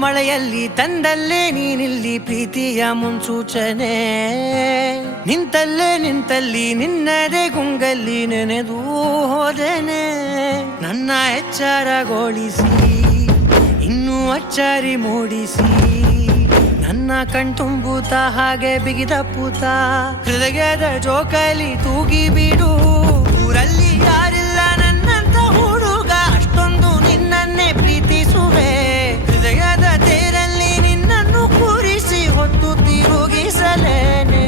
ಮಳೆಯಲ್ಲಿ ತಂದಲ್ಲೇ ನೀನಿಲ್ಲಿ ಪ್ರೀತಿಯ ಮುನ್ಸೂಚನೆ ನಿಂತಲ್ಲಿ ನಿನ್ನದೇ ಗುಂಗಲ್ಲಿ ನೆನೆದು ಹೋದನೆ ನನ್ನ ಎಚ್ಚರಗೊಳಿಸಿ ಇನ್ನೂ ಅಚ್ಚರಿ ಮೂಡಿಸಿ ನನ್ನ ಕಣ್ತುಂಬುತ್ತ ಹಾಗೆ ಬಿಗಿದಪ್ಪುತ್ತ ಹೃದಯದ ಜೋಕಾಲಿ ತೂಗಿ ಬಿಡು ಊರಲ್ಲಿ ಯಾರಿಲ್ಲ ನನ್ನಂತ ಹುಡುಗ ಅಷ್ಟೊಂದು ನಿನ್ನನ್ನೇ ಪ್ರೀತಿಸುವೆ ಹೃದಯದ ತೇರಲ್ಲಿ ನಿನ್ನನ್ನು ಕೂರಿಸಿ ಹೊತ್ತು ತಿರುಗಿಸಲೇನೆ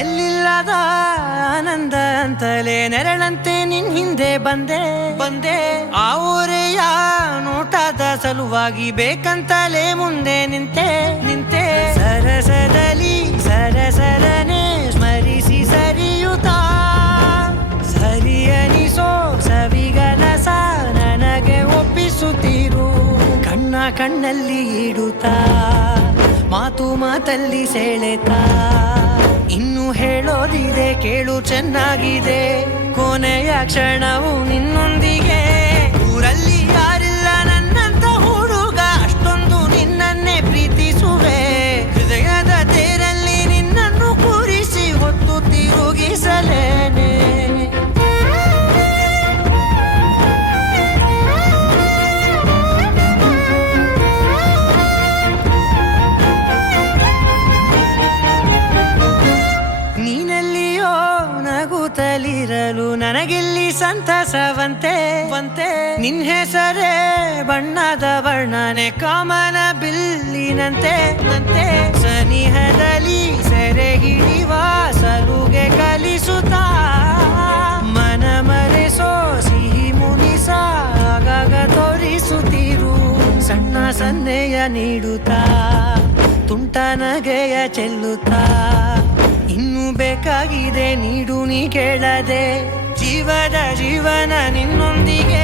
ಎಲ್ಲಿಲ್ಲದ ಆನಂದ ಅಂತಲೇ ನೆರಳಂತೆ ನಿನ್ ಹಿಂದೆ ಬಂದೆ ಆ ಊರೆಯ ನೋಟದ ಸಲುವಾಗಿ ಬೇಕಂತಲೇ ಮುಂದೆ ನಿಂತೆ ಸರಸರನೆ ಸ್ಮರಿಸಿ ಸರಿಯುತ್ತಾ ಸರಿಯನಿಸೋ ಸವಿಗನಸ ನನಗೆ ಒಪ್ಪಿಸುತ್ತೀರು ಕಣ್ಣಲ್ಲಿ ಇಡುತ್ತಾ ಮಾತಲ್ಲಿ ಸೆಳೆತಾ ಇನ್ನು ಹೇಳೋದಿದೆ ಕೇಳು ಚೆನ್ನಾಗಿದೆ ಕೊನೆಯ ಕ್ಷಣವು ನಿನ್ನೊಂದಿಗೆ ಊರಲ್ಲಿ ಯಾರಿಲ್ಲ ನನ್ನಂತ ಹುಡುಗ ಅಷ್ಟೊಂದು ನಿನ್ನನ್ನೇ ಪ್ರೀತಿಸುವೆ ಹೃದಯದ ತೇರಲ್ಲಿ ನಿನ್ನನ್ನು ಕೂರಿಸಿ ಹೊತ್ತು ತಿರುಗಿಸಲೇನೆ ನಗುತ್ತಲಿರಲು ನನಗಿಲ್ಲಿ ಸಂತಸವಂತೆ ನಿನ್ ಹೆಸರೇ ಬಣ್ಣದ ವರ್ಣನೆ ಕಾಮನ ಬಿಲ್ಲಿನಂತೆ ಸನಿಹದಲ್ಲಿ ಸೆರೆ ಹಿಡಿವ ಸಲುಗೆ ಕಲಿಸುತ್ತಾ ಮನ ಮರೆಸೋ ಸಿಹಿ ಮುನಿಸ ಆಗಾಗ ತೋರಿಸುತ್ತಿರು ಸಣ್ಣ ಸನ್ನೆಯ ನೀಡುತ್ತಾ ತುಂಟ ನಗೆಯ ಚೆಲ್ಲುತ್ತಾ ಇನ್ನು ಬೇಕಾಗಿದೆ ನೀಡು ನೀ ಕೇಳದೆ ಜೀವನ ನಿನ್ನೊಂದಿಗೆ